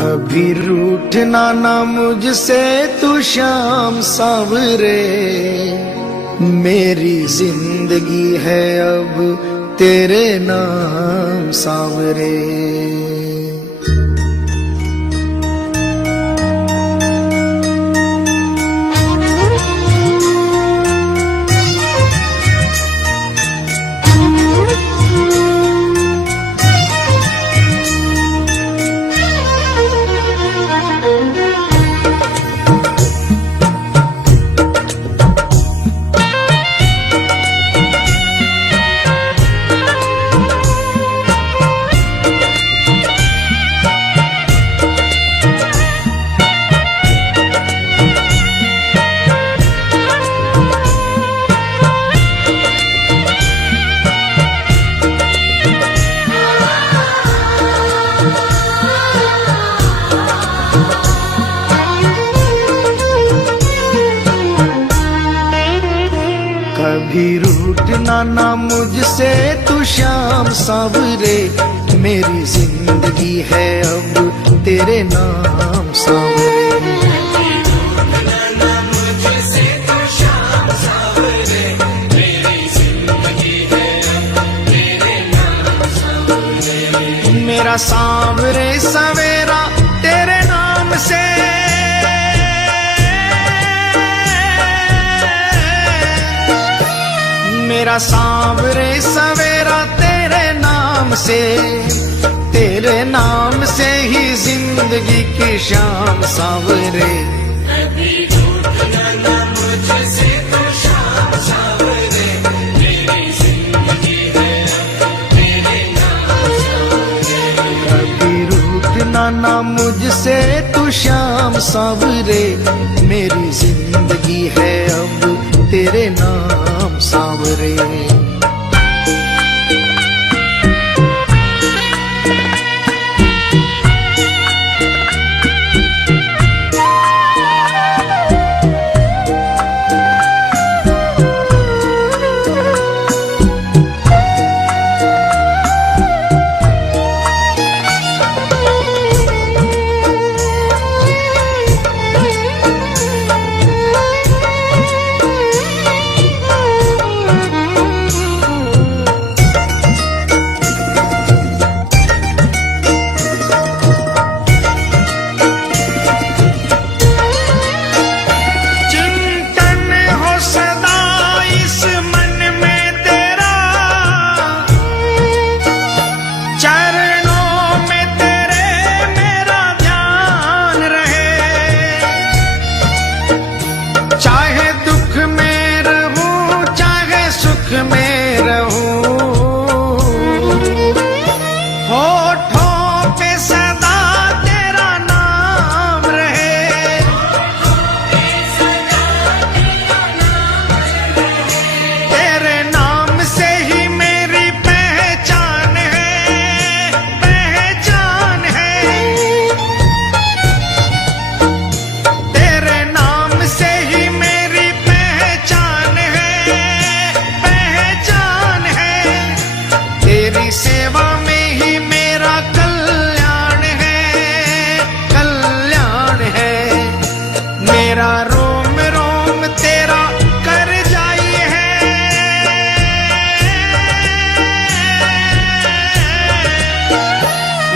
कभी रूठना ना मुझसे तू श्याम सावरे, मेरी जिंदगी है अब तेरे नाम सावरे। कभी रूठना ना मुझसे तू श्याम सावरे, मेरी जिंदगी है अब तेरे नाम सावरे। मेरा सांवरे सवेरा तेरे नाम से, मेरा सांवरे सवेरा तेरे नाम से, तेरे नाम से ही जिंदगी की शाम सावरे। कभी रूठना ना मुझसे तू श्याम सावरे, मेरी जिंदगी है तेरे नाम सावरे। कभी रूठना ना मुझसे तू श्याम सावरे, मेरी जिंदगी है अब तेरे नाम सावरे। चाहे दुख में रहूं चाहे सुख में रहूं, होठों पे सदा तेरा नाम रहे। तेरे नाम से ही मेरी पहचान है, पहचान है। तेरे नाम से ही सेवा में ही मेरा कल्याण है, कल्याण है। मेरा रोम रोम तेरा कर जाई है,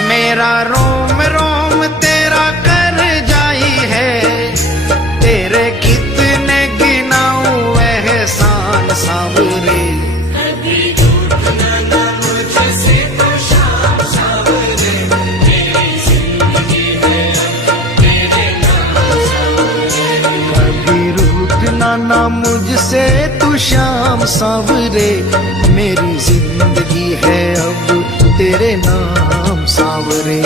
मेरा रोम रोम तेरा कर जाई है। तेरे कितने गिनाऊं एहसान सावरे। ना मुझसे तू श्याम सावरे, मेरी जिंदगी है अब तेरे नाम सावरे।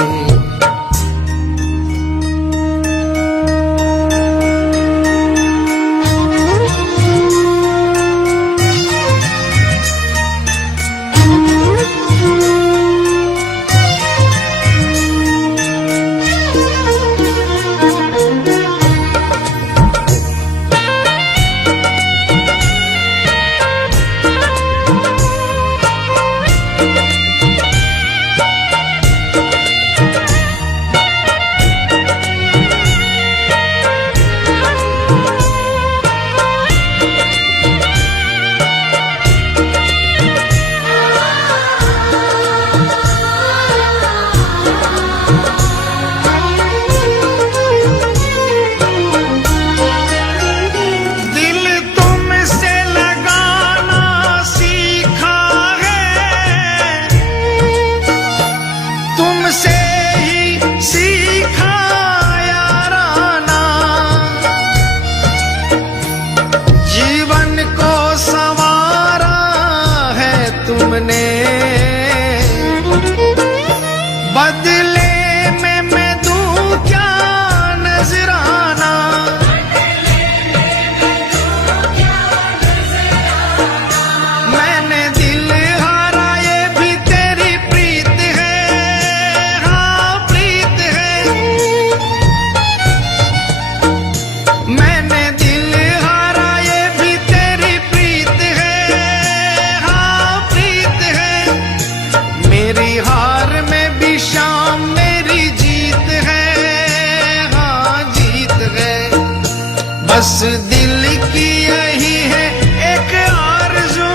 बस दिल की यही है एक आरज़ू,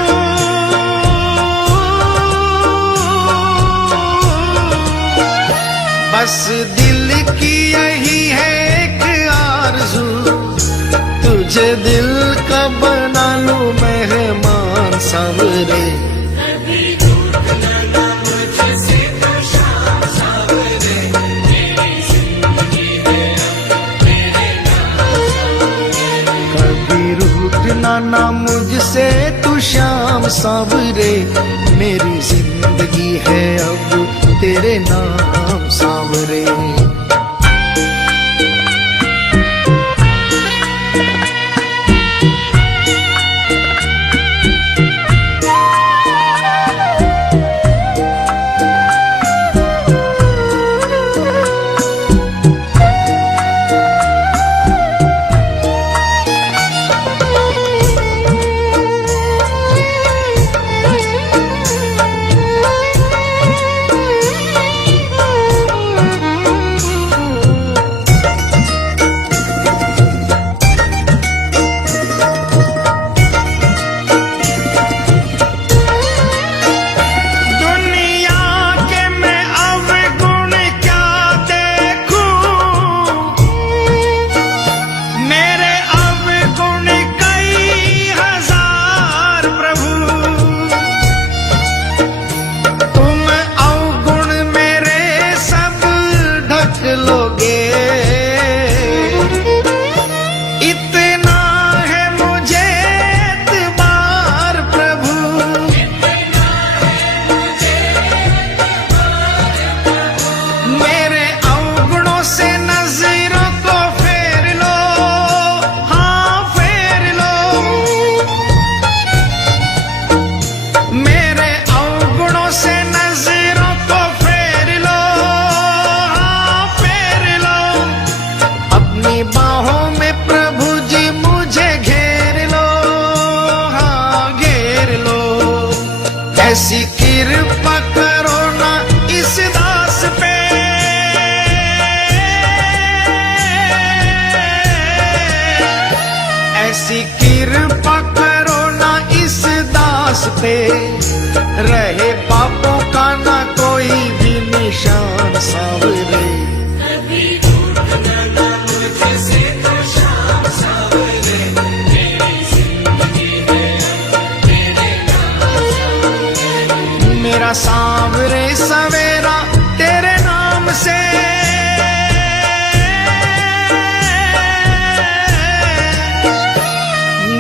बस दिल की यही है एक आरज़ू, तुझे दिल का बना लूं मेहमान सांवरे। कभी रूठ ना मुझसे तो शाम सांवरे, मेरी जिंदगी है अब तेरे नाम सांवरे। कभी रूठना ना मुझसे तू शाम सांवरे, मेरी जिंदगी है अब तेरे नाम सांवरे। बाहों में प्रभु जी मुझे घेर लो, हाँ घेर लो। ऐसी कृपा करो ना इस दास पे, ऐसी कृपा करो ना इस दास पे, रहे पापों का ना कोई भी निशान सांवरे। कभी रूठना ना मुझसे तो शाम सांवरे, मेरी जिंदगी है अब तेरे नाम सांवरे। मेरा सांवरे सवेरा तेरे नाम से,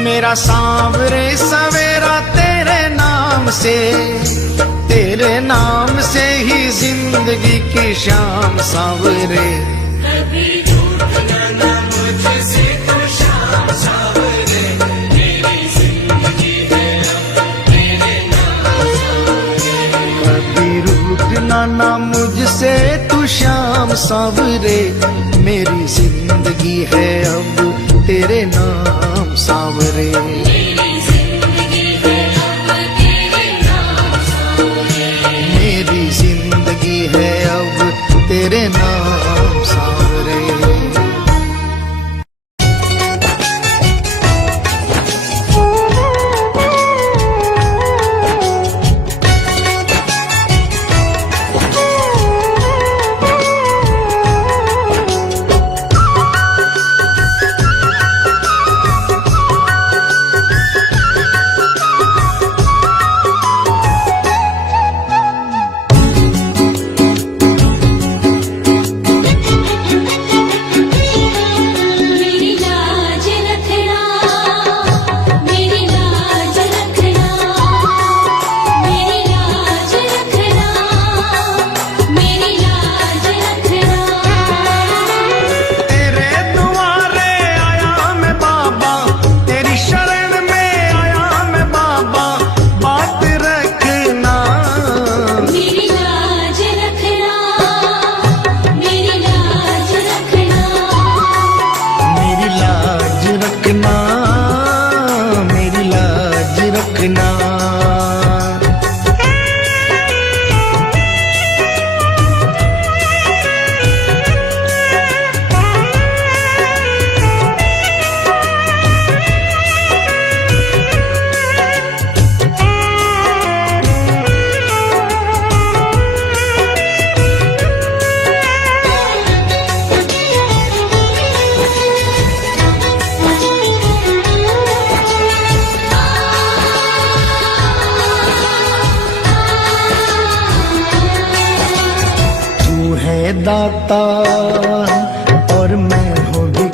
मेरा सांवरे सवेरा तेरे नाम से, तेरे नाम से ही जिंदगी की शाम सांवरे। कभी रूठना ना मुझसे तो शाम सांवरे, मेरी जिंदगी है अब तेरे नाम सांवरे। कभी रूठना ना मुझसे तू शाम सांवरे, मेरी जिंदगी है अब तेरे नाम सांवरे। मेरी जिंदगी है अब तेरे नाम सांवरे। मेरी जिंदगी है अब तेरे नाम सांवरे।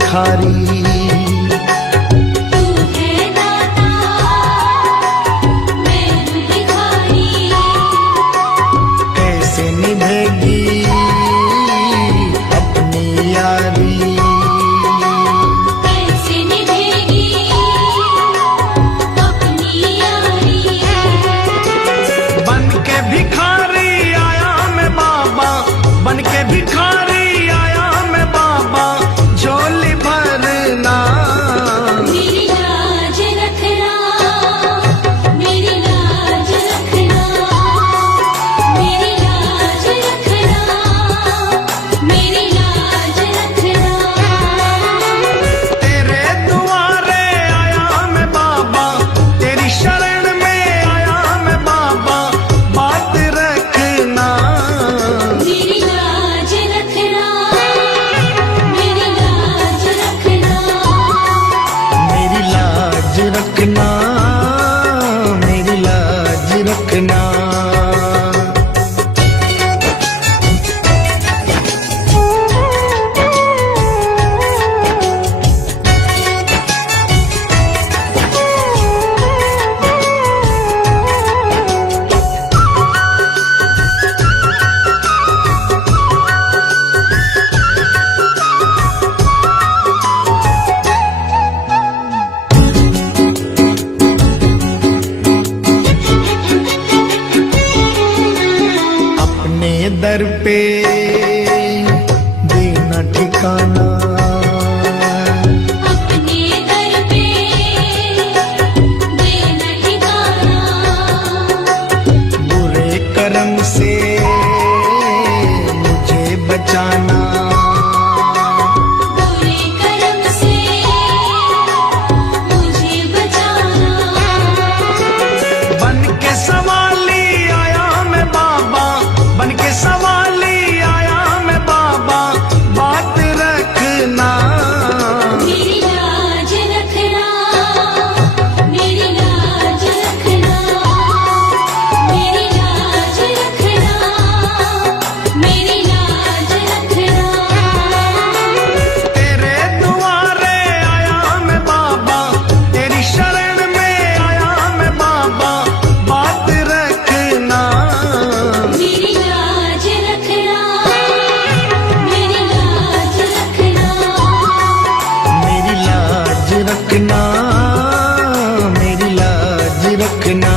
भिखारी। तू है दाता मैं हूँ भिखारी। कैसे निभेगी अपनी यारी। कैसे निभेगी अपनी यारी। बन के भिखारी आया मैं बाबा, बन के भिखारी आया मैं बाबा, झोली भरना। मेरी लाज रखना, मेरी लाज रखना, मेरी लाज रखना, मेरी लाज रखना। तेरे दुआरे आया मैं बाबा, तेरी शरण में आया मैं बाबा, बात रखना। मेरी लाज रखना, मेरी लाज रखना। मेरी लाज रखना, मेरी लाज रखना। अपने दर पे देना ठिकाना। अपने दर पे देना ठिकाना। बुरे कर्म से मुझे बचाना। बुरे कर्म से मुझे बचाना। बन के सवाली आया मैं बाबा, बन के सवाली आया मैं बाबा, बात रखना। मेरी लाज रखना, मेरी लाज रखना, मेरी लाज रखना, मेरी लाज रखना। तेरे दुआरे आया मैं बाबा, तेरी शरण में आया मैं बाबा, बात रखना। मेरी लाज रखना, मेरी लाज रखना। मेरी लाज रखना, मेरी लाज रखना।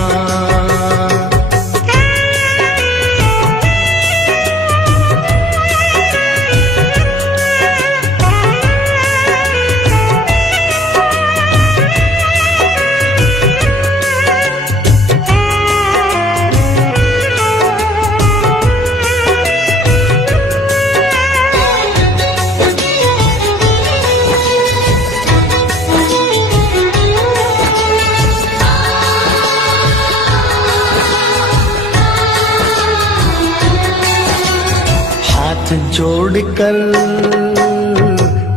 हाथ जोड़कर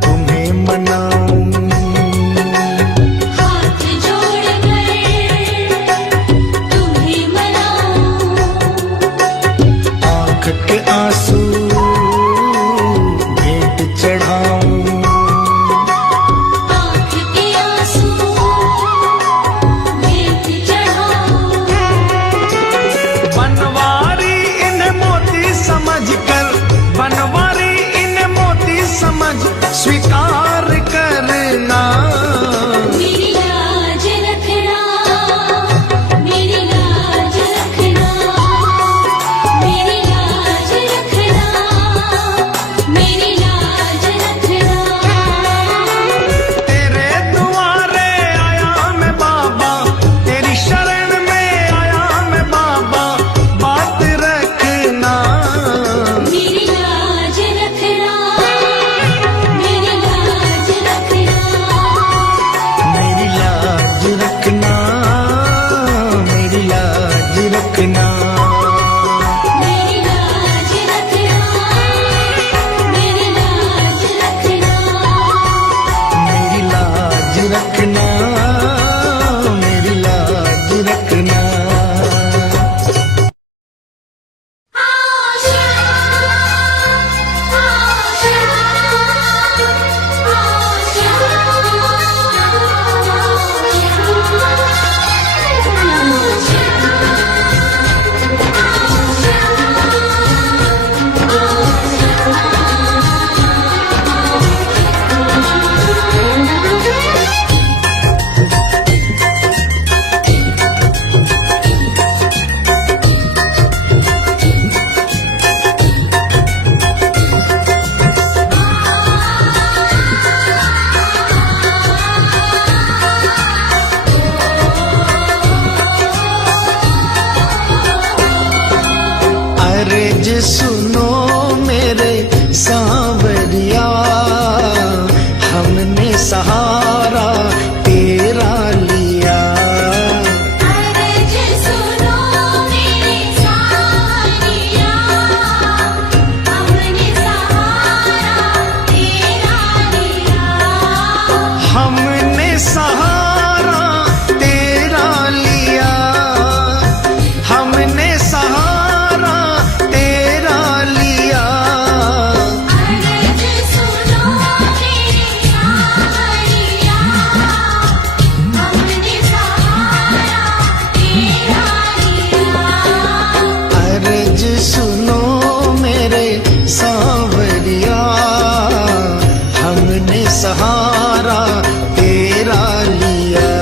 तुम्हें मनाऊं। हाथ जोड़कर तुम्हें मनाऊं। आंख के आंसू भेंट चढ़ाऊं। आँख के आंसू भेंट चढ़ाऊं। बनवारी इन्हें मोती समझकर, बनवारी इन्हें मोती सुनो मेरे सांवरिया, हमने सहारा तेरा लिया। अरज सुनो मेरे सांवरिया, हमने सहारा तेरा लिया। हमने सहारा तेरा लिया, हमने सहारा तेरा लिया। अरज सुनो मेरे सांवरिया, हमने सहारा तेरा लिया। अर्ज सुनो मेरे सांवरिया, हमने सहारा तेरा लिया।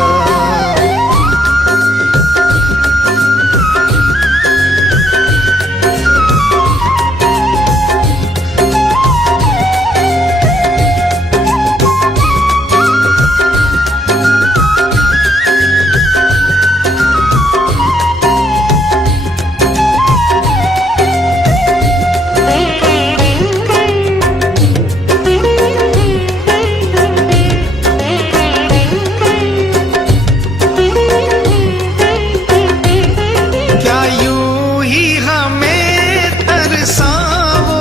क्या यूं ही हमें तरसाओगे,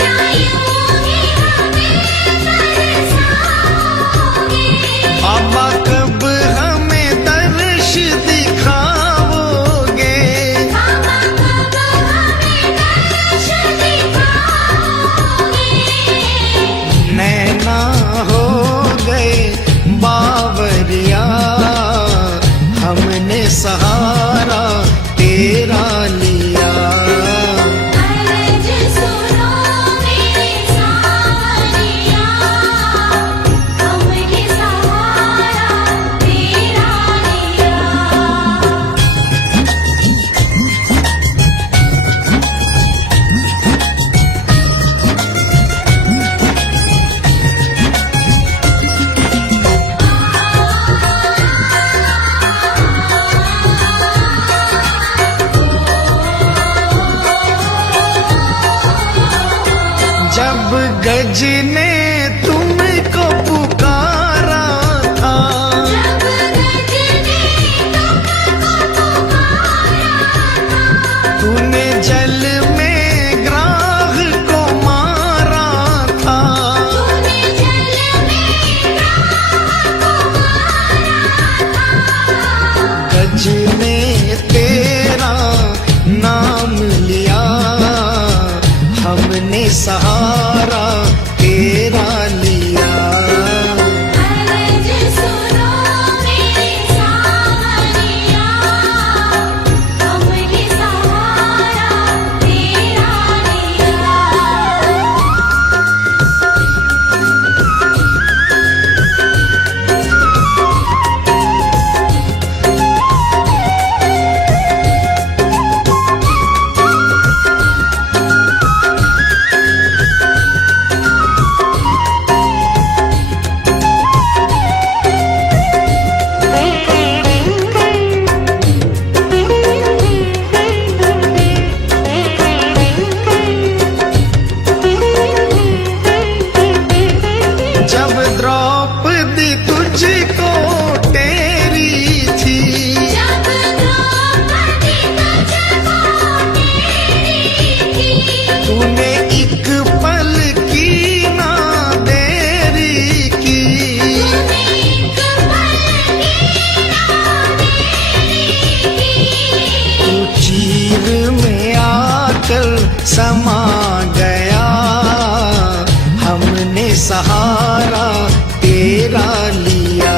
क्या यूं ही हमें तरसाओगे? बाबा कब हमें दर्श दिखाओगे। बाबा कब हमें दर्श दिखाओगे? नैना हो गए बावरिया, हमने सहारा तेरा लिया। अरज सुनो मेरे सांवरिया, हमने सहारा तेरा लिया। जब गज ने तुमको पुकारा था, जब गज ने तुमको पुकारा था, तूने जल में ग्राह को मारा था। तूने जल में ग्राह को मारा था। गज ने तेरा नाम लिया, हमने सहारा तेरा लिया। अरज सुनो मेरे सांवरिया, हमने सहारा तेरा लिया। जब द्रौपदी तुझको तेरी थी, जब द्रौपदी तुझको तेरी थी, तूने एक पल की ना देरी की। तूने एक पल की ना देरी की। तू चीर में आकर समा गया, हमने सहारा तेरा लिया।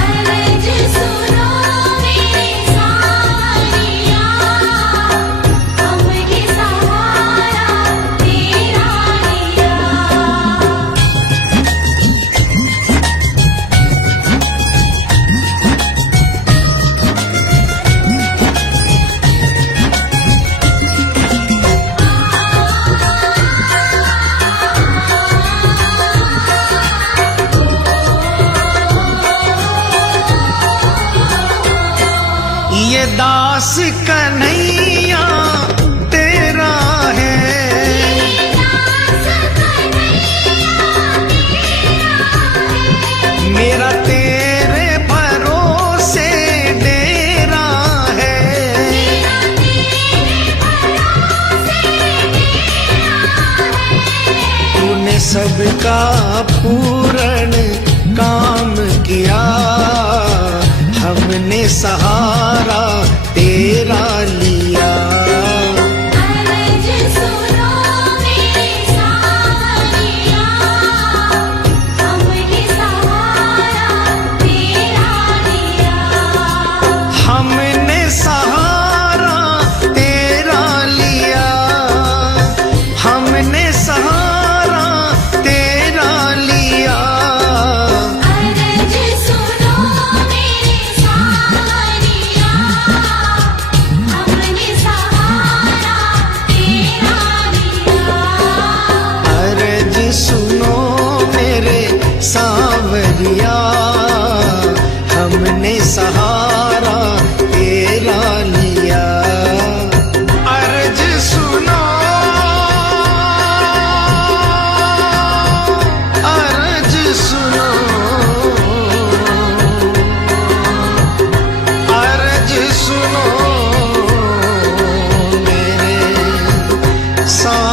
अरज सुनो मेरे सांवरिया, हमने सहारा तेरा लिया। सबका पूर्ण काम किया, हमने सहारा तेरा लिया। अर्ज सुनो मेरे सावरिया, हमने सहारा तेरा लिया। हमने सहारा तेरा लिया, हमने सहारा तेरा लिया। अर्ज सुनो मेरे सावरिया, हमने सहारा तेरा लिया। अर्ज सुनो मेरे सांवरिया, हमने सहारा तेरा लिया। अर्ज सुनो, अर्ज सुनो, अर्ज सुनो मेरे सांवरिया।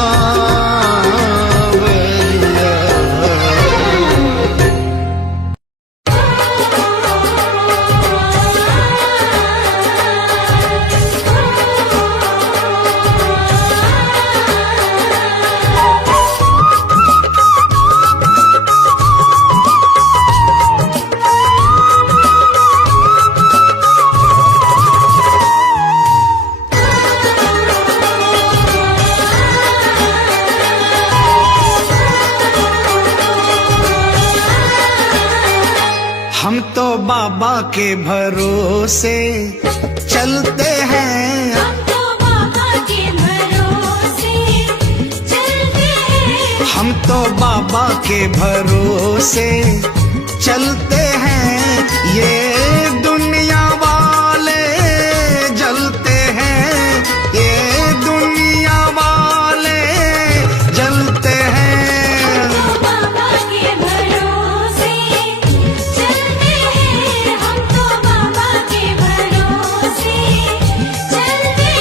हम तो बाबा के भरोसे चलते हैं, हम तो बाबा के भरोसे चलते हैं। हम तो बाबा के भरोसे चलते हैं। ये दुनिया वाले जलते हैं, ये दुनिया वाले जलते हैं। हम तो बाबा के भरोसे चलते हैं, हम तो बाबा के भरोसे चलते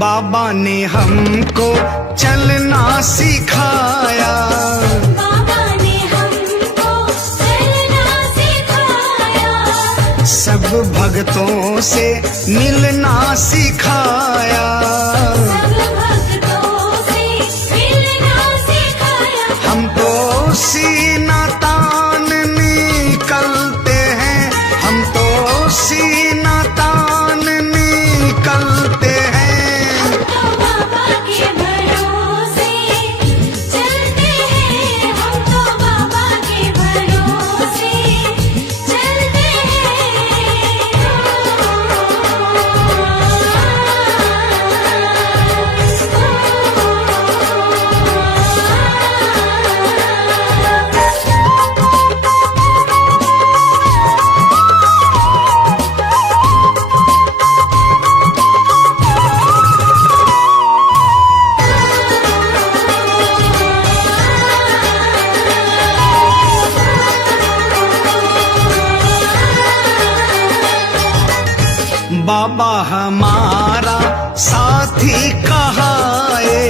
बाबा ने हमको चलना सिखाया, बाबा ने हमको चलना सिखाया। सब भक्तों से मिलना सिखाया। सब भक्तों से मिलना सिखाया। हम तो सीना तान निकलते हैं, हम तो सीना तान निकलते हैं। हम तो बाबा के भरोसे चलते हैं, हम तो बाबा के भरोसे चलते बाबा हमारा साथी कहाए,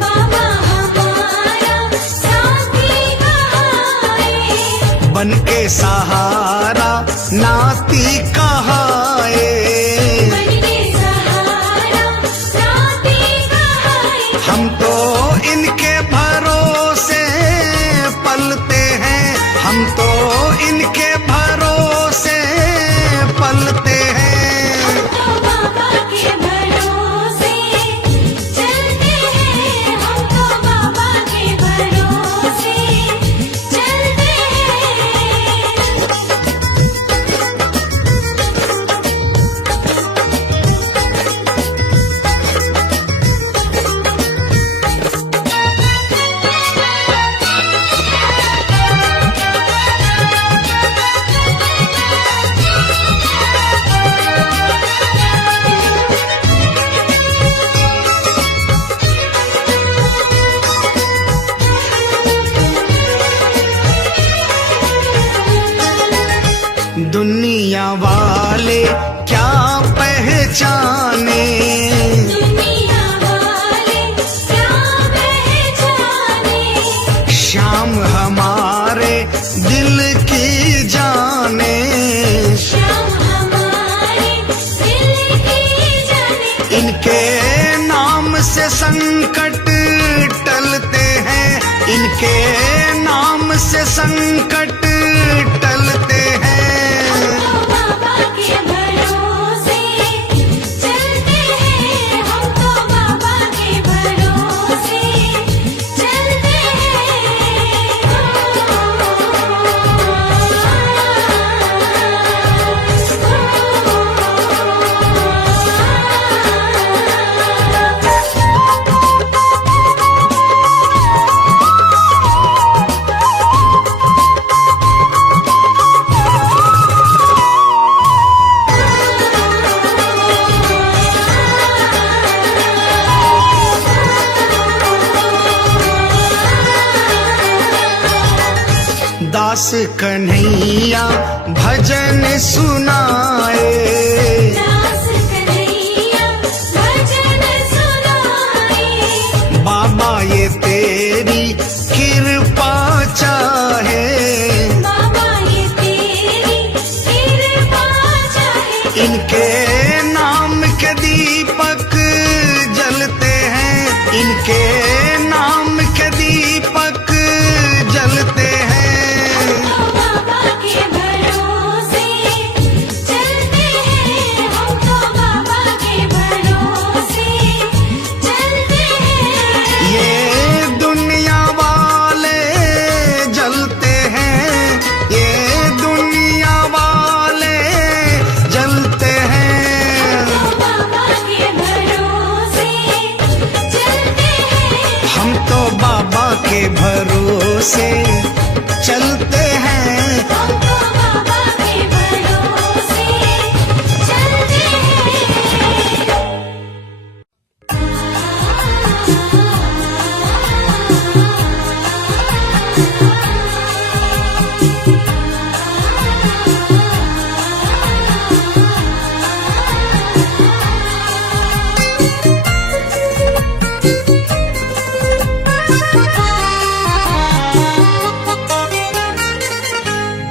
बाबा हमारा साथी कहाए। बन के सहारा नाती कहाए। बन के सहारा नाती कहाए। हम तो इनके भरोसे पलते हैं, हम तो इनके भरोसे पलते हैं। हम तो बाबा के भरोसे चलते हैं, हम तो बाबा के भरोसे चलते हैं। दुनिया वाले क्या पहचाने, दुनिया वाले क्या पहचाने, श्याम हमारे दिल की जाने, श्याम हमारे दिल की जाने। इनके नाम से संकट टलते हैं, इनके नाम से संकट टलते हैं। तो बाबा के भरोसे चलते हैं, हम तो बाबा के भरोसे चलते दास कन्हैया भजन सुनाए, दास कन्हैया भजन सुनाए, बाबा ये तेरी कृपा चाहे, बाबा ये तेरी कृपा चाहे। इनके नाम के दीपक जलते हैं, इनके नाम के दीपक जलते हैं। तो बाबा के भरोसे चलते हैं, हम तो बाबा के भरोसे चलते हैं। ये दुनिया वाले जलते हैं, ये दुनिया वाले जलते हैं। तो बाबा के भरोसे चलते हैं, हम तो बाबा के भरोसे चलते हैं। हम तो बाबा के भरोसे चलते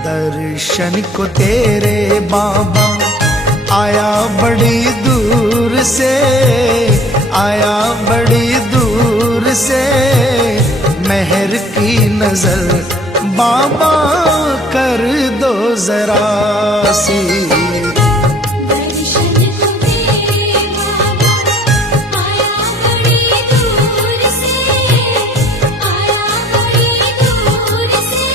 दर्शन को तेरे बाबा आया बड़ी दूर से, आया बड़ी दूर से, मेहर की नजर बाबा कर दो जरा सी। दर्शन को तेरे बाबा आया बड़ी दूर से, आया बड़ी दूर से,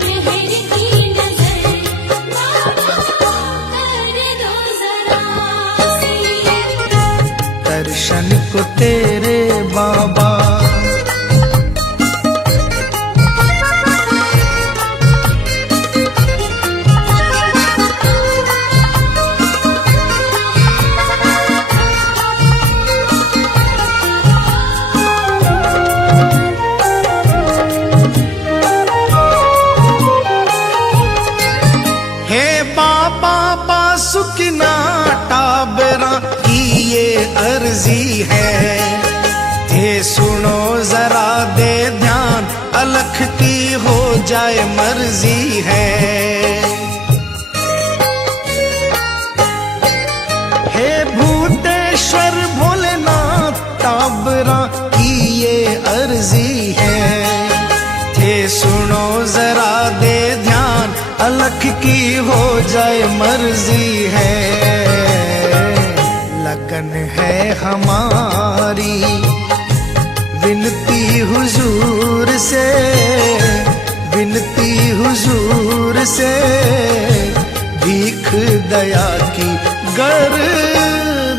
मेहर की नजर बाबा कर दो जरा सी। दर्शन को तेरे बाबा हे बाबा बासुकिना टाबरा की ये अर्जी है, थे सुनो जरा दे ध्यान, अलख की हो जाए मर्जी है। हे भूतेश्वर भोलेनाथ टाबरा की ये अर्जी है, थे सुनो जरा दे ध्यान, अलख की हो जाए मर्जी है। लगन है हमारी विनती हुजूर से, विनती हुजूर से, भीख दया की गर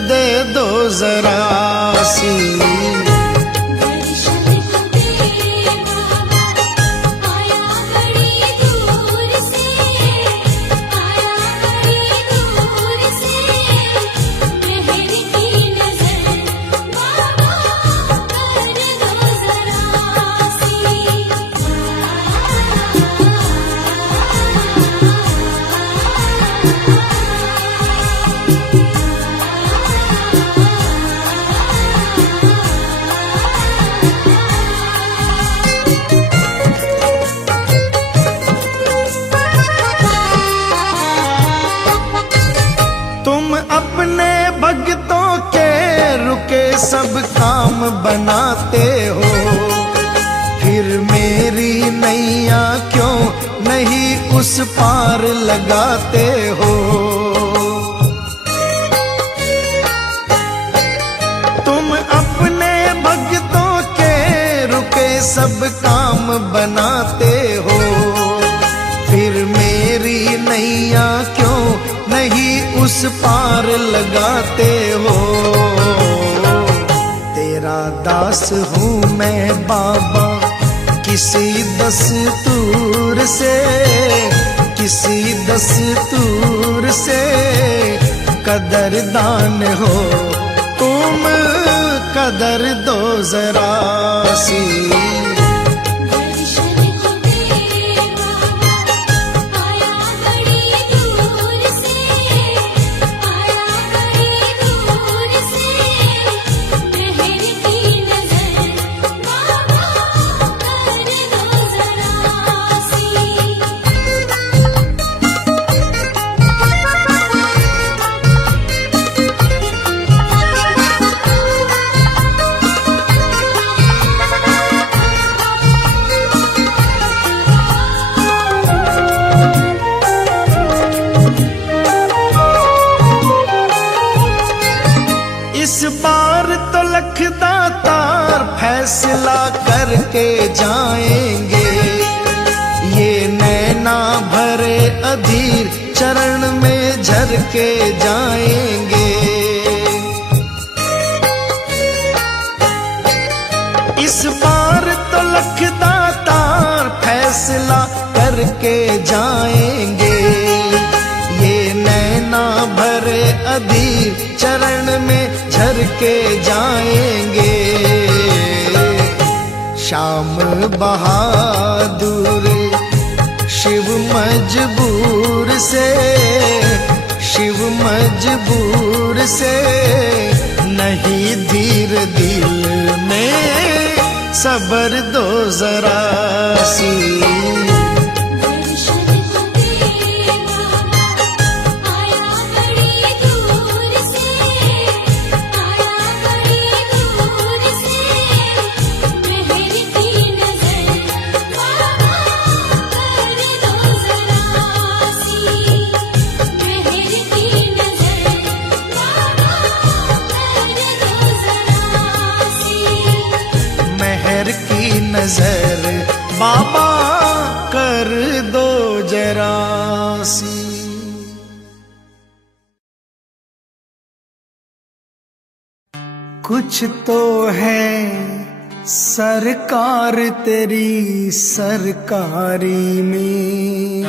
दे दो जरा सी। दर्शन को तेरे बाबा आया बड़ी दूर से, आया बड़ी दूर से, मेहर की नजर बाबा कर दो जरा सी। सब काम बनाते हो, फिर मेरी नैया क्यों नहीं उस पार लगाते हो। तुम अपने भक्तों के रुके सब काम बनाते हो, फिर मेरी नैया क्यों नहीं उस पार लगाते हो। तेरा दास हूँ मैं बाबा किसी दस्तूर से, किसी दस्तूर से कदरदान हो, तुम कदर दो जरा सी। दर्शन को दे बाबा आया बड़ी दूर से, आया बड़ी दूर से, मेहर की नजर बाबा कर दो जरा सी। इस बार तो लखदातार फैसला करके जाएंगे, ये नैना भरे अधीर चरण में झर के जाएंगे। इस बार तो लखदातार फैसला करके जाएंगे, ये नैना भरे अधीर चरण में झर के जाएंगे। श्याम बहादुर शिव मजबूर से, शिव मजबूर से नहीं धीर दिल में सबर दो जरा सी। दर्शन को दे बाबा आया बड़ी दूर से, आया बड़ी दूर से, मेहर की नजर बाबा कर दो जरा सी। मेहर की नजर बाबा कर दो जरा सी। मेहर की नजर बाबा कर दो जरा सी। कुछ तो है सरकार तेरी सरकारी में,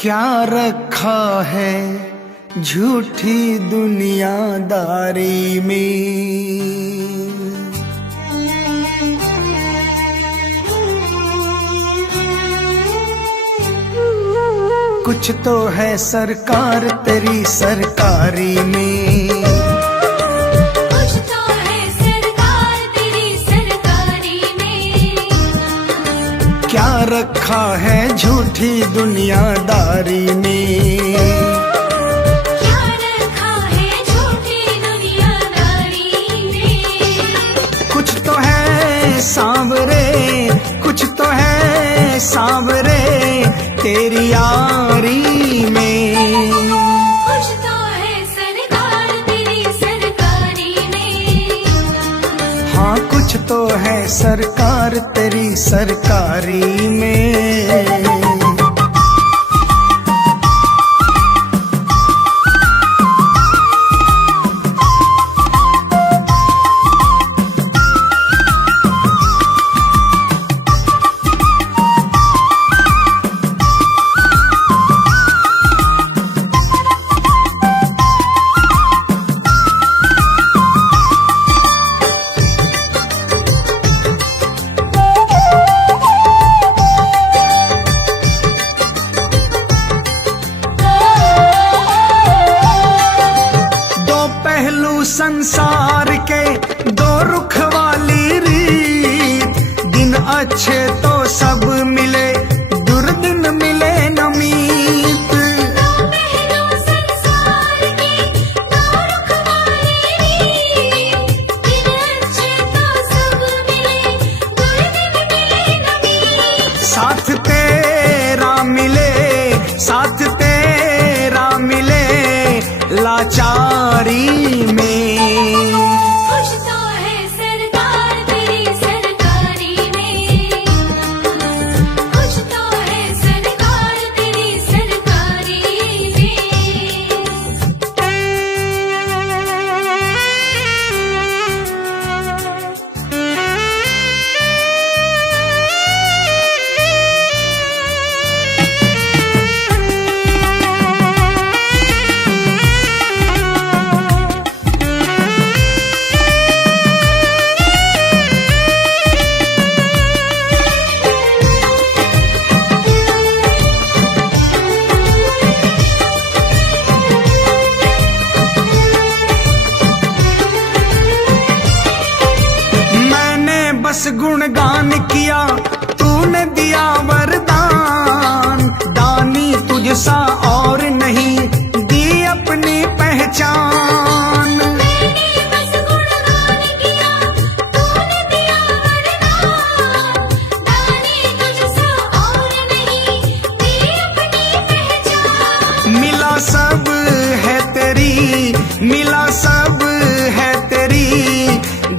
क्या रखा है झूठी दुनियादारी में। कुछ तो है सरकार तेरी सरकारी में, कुछ तो है सरकार तेरी सरकारी में, क्या रखा है झूठी दुनियादारी में। क्या रखा है झूठी दुनियादारी में। कुछ तो है सांवरे, कुछ तो है सांवरे तेरी यारी में। कुछ तो है सरकार तेरी सरकारी में, हाँ कुछ तो है सरकार तेरी सरकारी में। संसार के दो रुख वाली रीत, दिन अच्छे तो सब मिले, दुर्दिन मिले न मीत। दो पहलू संसार के दो रुख वाली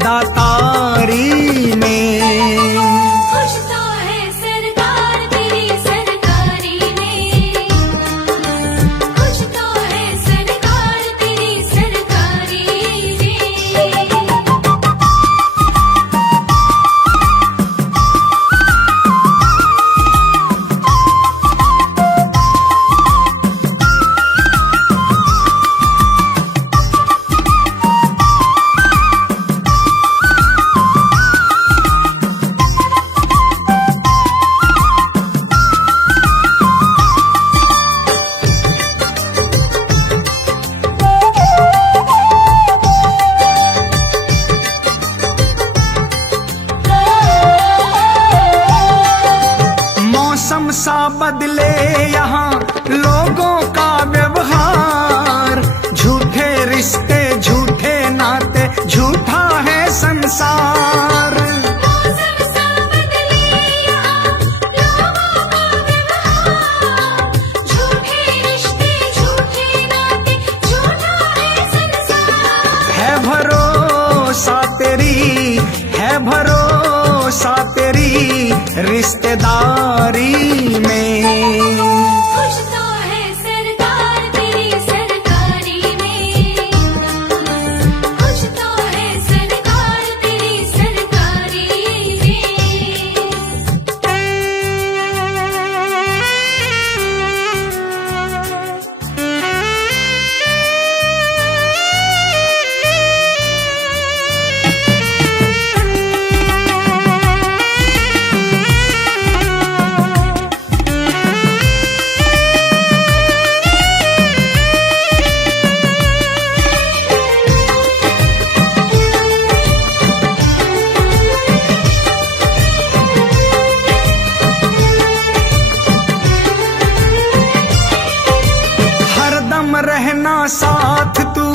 दातारी में। कुछ तो है सरकार तेरी सरकारी में, कुछ तो है सरकार तेरी सरकारी में। मौसम सा बदले यहाँ लोगों का व्यवहार, झूठे रिश्ते झूठे नाते झूठा है संसार। मौसम सा बदले यहाँ लोगों का व्यवहार, झूठे रिश्ते झूठे नाते झूठा है संसार। है भरोसा तेरी, है भरोसा तेरी रिश्तेदारी में। कुछ तो है सरकार तेरी सरकारी में, कुछ तो है सरकार तेरी सरकारी में। हरदम रहना साथ तू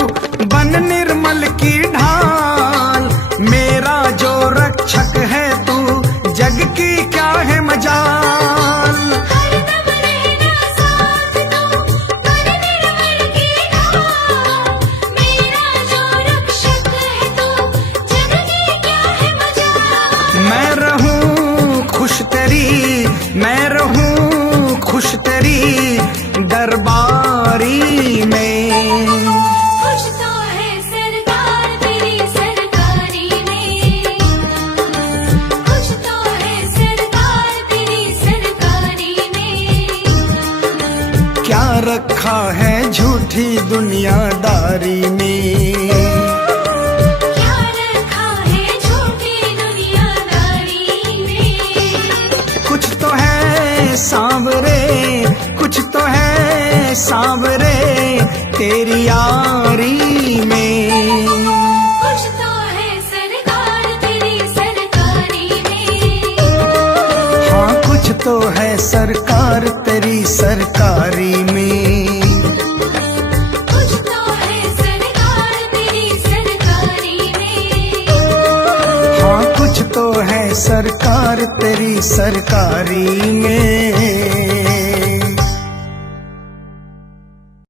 बन निर्मल की ढाल, मेरा जो रक्षक है तू जग की क्या है मजाल। हरदम रहना साथ तू बन निर्मल की ढाल, मेरा जो रक्षक है तू जग की क्या है मजाल। मैं रहूं खुश तेरी, मैं रहूं खुश तेरी दरबारी में। कुछ तो है सरकार तेरी सरकारी में, कुछ तो है सरकार तेरी सरकारी में। क्या रखा है झूठी दुनियादारी में। क्या रखा है झूठी दुनियादारी में। कुछ तो है सांवरे, कुछ तो है सांवरे तेरी यारी में। कुछ तो है सरकार तेरी सरकारी में, हाँ कुछ तो है सरकार तेरी सरकारी में। कुछ तो है सरकार तेरी सरकारी में। हाँ कुछ तो है सरकार तेरी सरकारी में।